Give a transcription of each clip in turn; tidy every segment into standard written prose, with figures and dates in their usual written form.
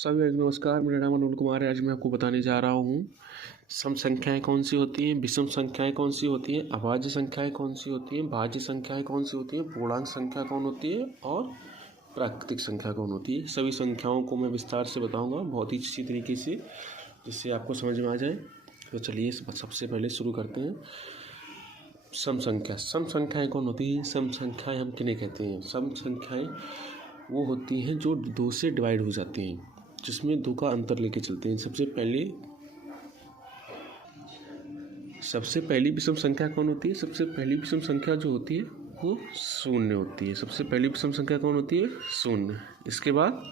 सभी नमस्कार, मेरा नाम अनिल कुमार है। आज मैं आपको बताने जा रहा हूँ सम संख्याएँ कौन सी होती हैं, विषम संख्याएँ कौन सी होती हैं, अभाज्य संख्याएँ कौन सी होती हैं, भाज्य संख्याएँ कौन सी होती हैं, पूर्णांक संख्या कौन होती है और प्राकृतिक संख्या कौन होती है। सभी संख्याओं को मैं विस्तार से बताऊँगा बहुत ही अच्छी तरीके से, जिससे आपको समझ में आ जाए। तो चलिए सबसे पहले शुरू करते हैं। सम संख्याएँ कौन होती हैं? सम संख्याएँ हम किन्हें कहते हैं? सम संख्याएँ वो होती हैं जो दो से डिवाइड हो जाती हैं, जिसमें दो का अंतर लेके चलते हैं। सबसे पहली विषम संख्या कौन होती है? सबसे पहली विषम संख्या जो होती है वो शून्य होती है। सबसे पहली विषम संख्या कौन होती है? शून्य। इसके बाद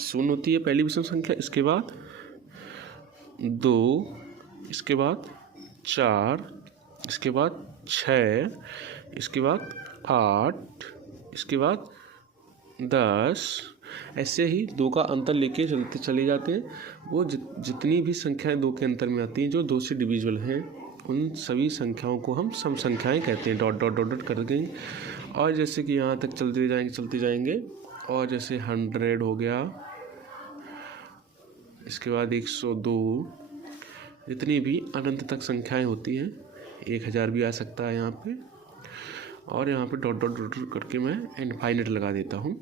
शून्य होती है पहली विषम संख्या, इसके बाद 2, इसके बाद 4, इसके बाद 6, इसके बाद 8, इसके बाद 10। ऐसे ही दो का अंतर लेके चले जाते हैं। वो जितनी भी संख्याएं दो के अंतर में आती हैं जो दो से डिविजिबल हैं, उन सभी संख्याओं को हम सम संख्याएं कहते हैं। डॉट डॉट डॉट डॉट कर देंगे और जैसे कि यहाँ तक चलते जाएंगे और जैसे 100 हो गया, इसके बाद 102, जितनी भी अनंत तक संख्याएं होती हैं, 1000 भी आ सकता है यहाँ पे। और यहाँ पे डॉट डॉट डॉट करके मैं इनफाइनाइट लगा देता हूँ।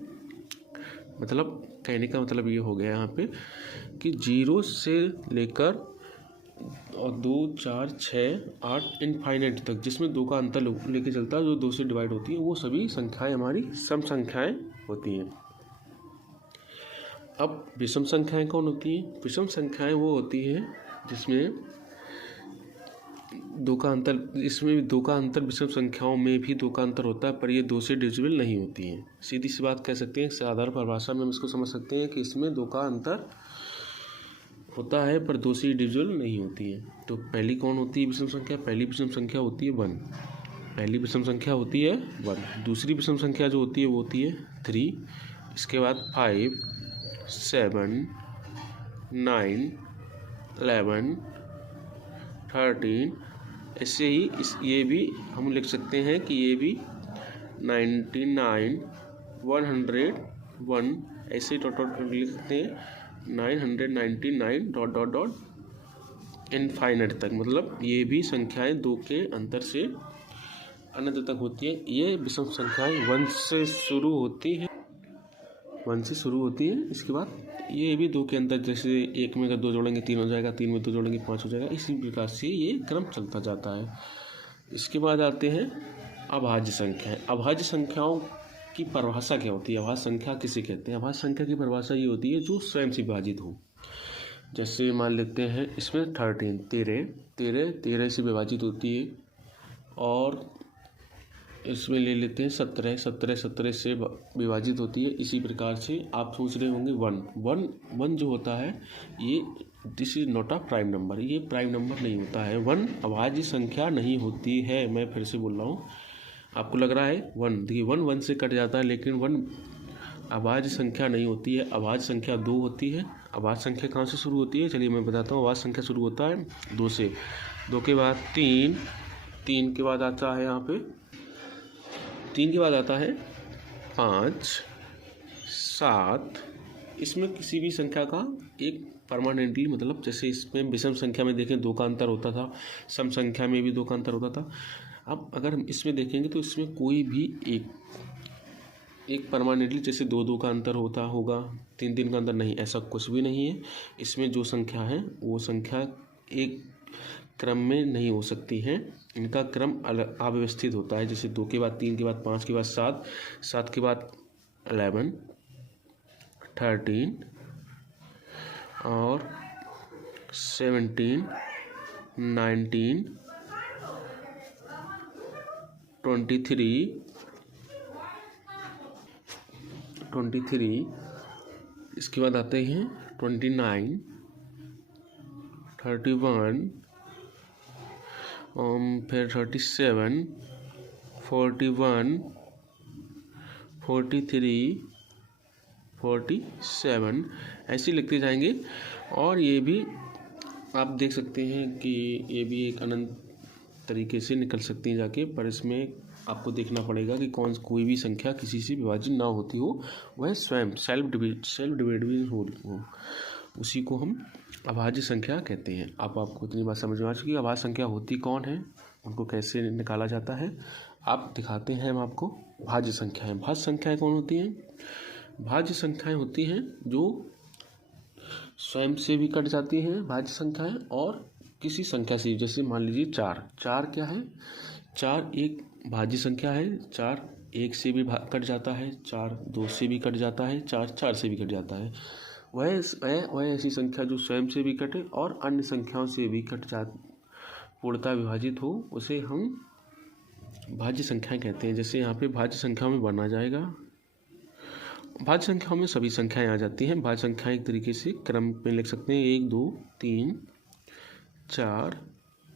मतलब कहने का मतलब ये हो गया यहाँ पे कि 0 से लेकर और 2, 4, 6, 8 इनफाइनाइट तक, जिसमें दो का अंतर लेके चलता है, जो दो से डिवाइड होती है, वो सभी संख्याएं हमारी सम संख्याएं होती हैं। अब विषम संख्याएं कौन होती हैं? विषम संख्याएं वो होती हैं जिसमें दो का अंतर, इसमें दो का अंतर विषम संख्याओं में भी दो का अंतर होता है, पर ये दो से डिविजिबल नहीं होती हैं। सीधी सी बात कह सकते हैं, साधारण परिभाषा में हम इसको समझ सकते हैं कि इसमें दो का अंतर होता है पर दो से डिविजिबल नहीं होती है। तो पहली कौन होती है विषम संख्या? पहली विषम संख्या होती है 1। पहली विषम संख्या होती है 1। दूसरी विषम संख्या जो होती है वो होती है 3, इसके बाद 5, 7, 9, 11, 13। ऐसे ही ये भी हम लिख सकते हैं कि ये भी 99, 101, ऐसे डॉट डॉट लिख सकते हैं 999 डॉट डॉट डॉट इनफाइनाइट तक। मतलब ये भी संख्याएं दो के अंतर से अनंत तक होती है। ये विषम संख्याएं 1 से शुरू होती हैं, 1 से शुरू होती है। इसके बाद ये भी दो के अंतर, जैसे 1 में अगर 2 जोड़ेंगे 3 हो जाएगा, 3 में 2 जोड़ेंगे 5 हो जाएगा। इसी प्रकार से ये क्रम चलता जाता है। इसके बाद आते हैं अभाज्य संख्याएं। अभाज्य संख्याओं की परिभाषा क्या होती है? अभाज्य संख्या किसे कहते हैं? अभाज्य संख्या की परिभाषा ये होती है जो स्वयं से विभाजित हो। जैसे मान लेते हैं इसमें 13 से विभाजित होती है, और इसमें ले लेते हैं 17 से विभाजित होती है। इसी प्रकार से आप सोच रहे होंगे 1 जो होता है, ये this is not a prime number. ये प्राइम नंबर नहीं होता है। 1 अभाज्य संख्या नहीं होती है। मैं फिर से बोल रहा हूँ, आपको लग रहा है 1, देखिए 1 से कट जाता है, लेकिन 1 अभाज्य संख्या नहीं होती है। अभाज्य संख्या 2 होती है। अभाज्य संख्या कहाँ से शुरू होती है? चलिए मैं बताता हूँ। अभाज्य संख्या शुरू होता है 2 से। 2 के बाद 3 के बाद आता है यहाँ पे 3 के बाद आता है 5, 7। इसमें किसी भी संख्या का एक परमानेंटली, मतलब जैसे इसमें विषम संख्या में देखें 2 का अंतर होता था, सम संख्या में भी 2 का अंतर होता था। अब अगर हम इसमें देखेंगे तो इसमें कोई भी एक परमानेंटली, जैसे 2 का अंतर होता होगा, 3 का अंतर नहीं, ऐसा कुछ भी नहीं है। इसमें जो संख्या है वो संख्या एक क्रम में नहीं हो सकती हैं। इनका क्रम अव्यवस्थित होता है। जैसे 2 के बाद 3 के बाद 5 के बाद 7, 7 के बाद 11, 13 और 17, 19, 23। इसके बाद आते हैं 29, 31, फिर 37, 41, 43, 47, ऐसे लिखते जाएंगे। और ये भी आप देख सकते हैं कि ये भी एक अनंत तरीके से निकल सकती हैं जाके, पर इसमें आपको देखना पड़ेगा कि कोई भी संख्या किसी से विभाजित ना होती हो, वह स्वयं सेल्फ डिविजिबल हो, उसी को हम अभाज्य संख्या कहते हैं। अब आपको इतनी बात समझ में आ चुकी है अभाज्य संख्या होती कौन है, उनको कैसे निकाला जाता है। आप दिखाते हैं हम आपको भाज्य संख्याएं। भाज्य संख्याएं कौन होती हैं? भाज्य संख्याएं होती हैं जो स्वयं से भी कट जाती हैं भाज्य संख्याएं, और किसी संख्या से, जैसे मान लीजिए 4 क्या है, 4 एक भाज्य संख्या है। 4 1 से भी कट जाता है, 4 2 से भी कट जाता है, 4 4 से भी कट जाता है। वह ऐसी संख्या जो स्वयं से भी कटे और अन्य संख्याओं से भी पूर्णतः विभाजित हो, उसे हम भाज्य संख्याएं कहते हैं। जैसे यहाँ पे भाज्य संख्याओं में बढ़ना जाएगा। भाज्य संख्याओं में सभी संख्याएं आ जाती हैं। भाज्य संख्याएं एक तरीके से क्रम में लिख सकते हैं, 1 2 3 4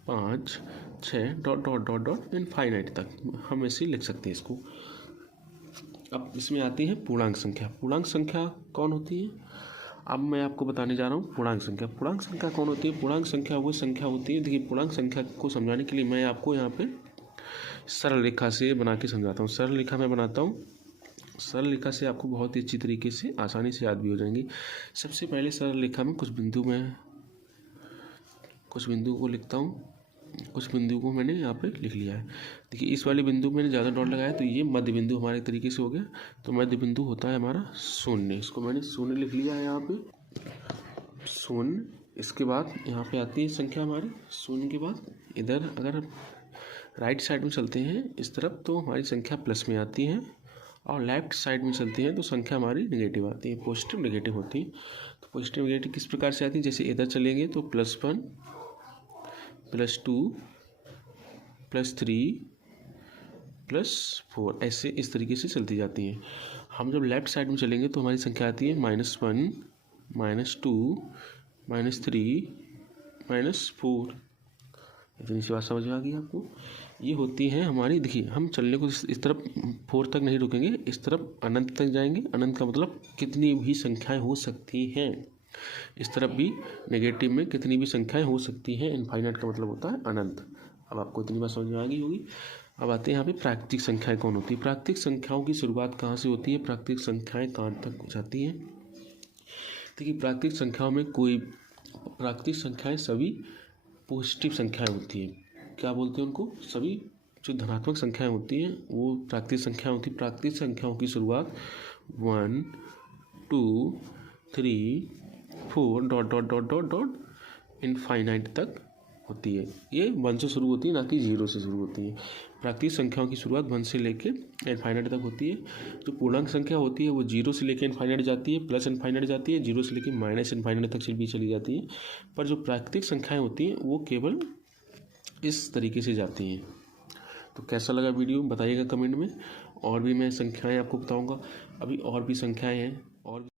5 6 dot dot dot dot infinite तक हम ऐसे लिख सकते हैं इसको। अब इसमें आती है पूर्णांक संख्या। पूर्णांक संख्या कौन होती है? अब मैं आपको बताने जा रहा हूँ पूर्णांक संख्या। पूर्णांक संख्या कौन होती है? पूर्णांक संख्या वो संख्या होती है, देखिए पूर्णांक संख्या को समझाने के लिए मैं आपको यहाँ पे सरल रेखा से बना के समझाता हूँ। सरल रेखा मैं बनाता हूँ। सरल रेखा से आपको बहुत ही अच्छी तरीके से आसानी से याद भी हो जाएंगी। सबसे पहले सरल रेखा में कुछ बिंदु को लिखता हूँ। कुछ बिंदु को मैंने यहाँ पे लिख लिया है। देखिए इस वाले बिंदु मैंने ज़्यादा डॉट लगाया तो ये मध्य बिंदु हमारे तरीके से हो गया। तो मध्य बिंदु होता है हमारा 0, इसको मैंने 0 लिख लिया है यहाँ पे 0। इसके बाद यहाँ पे आती है संख्या हमारी 0 के बाद। इधर अगर राइट साइड में चलते हैं इस तरफ तो हमारी संख्या प्लस में आती है, और लेफ्ट साइड में चलती है तो संख्या हमारी नेगेटिव आती है, पॉजिटिव नेगेटिव होती है। तो पॉजिटिव नेगेटिव किस प्रकार से आती है? जैसे इधर चलेंगे तो +1 +2 +3 +4 ऐसे इस तरीके से चलती जाती हैं। हम जब लेफ्ट साइड में चलेंगे तो हमारी संख्या आती है -1 -2 -3 -4। इतनी सी बात समझ में आ गई आपको? ये होती है हमारी, देखिए हम चलने को इस तरफ 4 तक नहीं रुकेंगे, इस तरफ अनंत तक जाएंगे। अनंत का मतलब कितनी भी संख्याएं हो सकती हैं। इस तरफ भी नेगेटिव में कितनी भी संख्याएं हो सकती हैं। इनफाइनाइट का मतलब होता है अनंत। अब आपको इतनी बात समझ में आ गई होगी। अब आते हैं यहाँ पे प्राकृतिक संख्याएं कौन होती है। प्राकृतिक संख्याओं की शुरुआत कहाँ से होती है? प्राकृतिक संख्याएं कहाँ तक जाती हैं? देखिए प्राकृतिक संख्याओं में प्राकृतिक संख्याएं सभी पॉजिटिव संख्याएं होती हैं। क्या बोलते हैं उनको? सभी जो धनात्मक संख्याएं होती हैं वो प्राकृतिक संख्याएं होती हैं। प्राकृतिक संख्याओं की शुरुआत 1 2 3 4 dot dot dot dot dot infinite तक होती है। ये 1 से शुरू होती है, ना कि 0 से शुरू होती है। प्राकृतिक संख्याओं की शुरुआत 1 से लेके इनफाइनाइट तक होती है। जो पूर्णांक संख्या होती है वो 0 से लेके इनफाइनाइट जाती है, प्लस इनफाइनाइट जाती है, 0 से लेके माइनस इनफाइनाइट तक भी चली जाती है। पर जो प्राकृतिक संख्याएं होती हैं वो केवल इस तरीके से जाती हैं। तो कैसा लगा वीडियो बताइएगा कमेंट में। और भी मैं संख्याएं आपको बताऊंगा। अभी और भी संख्याएं हैं और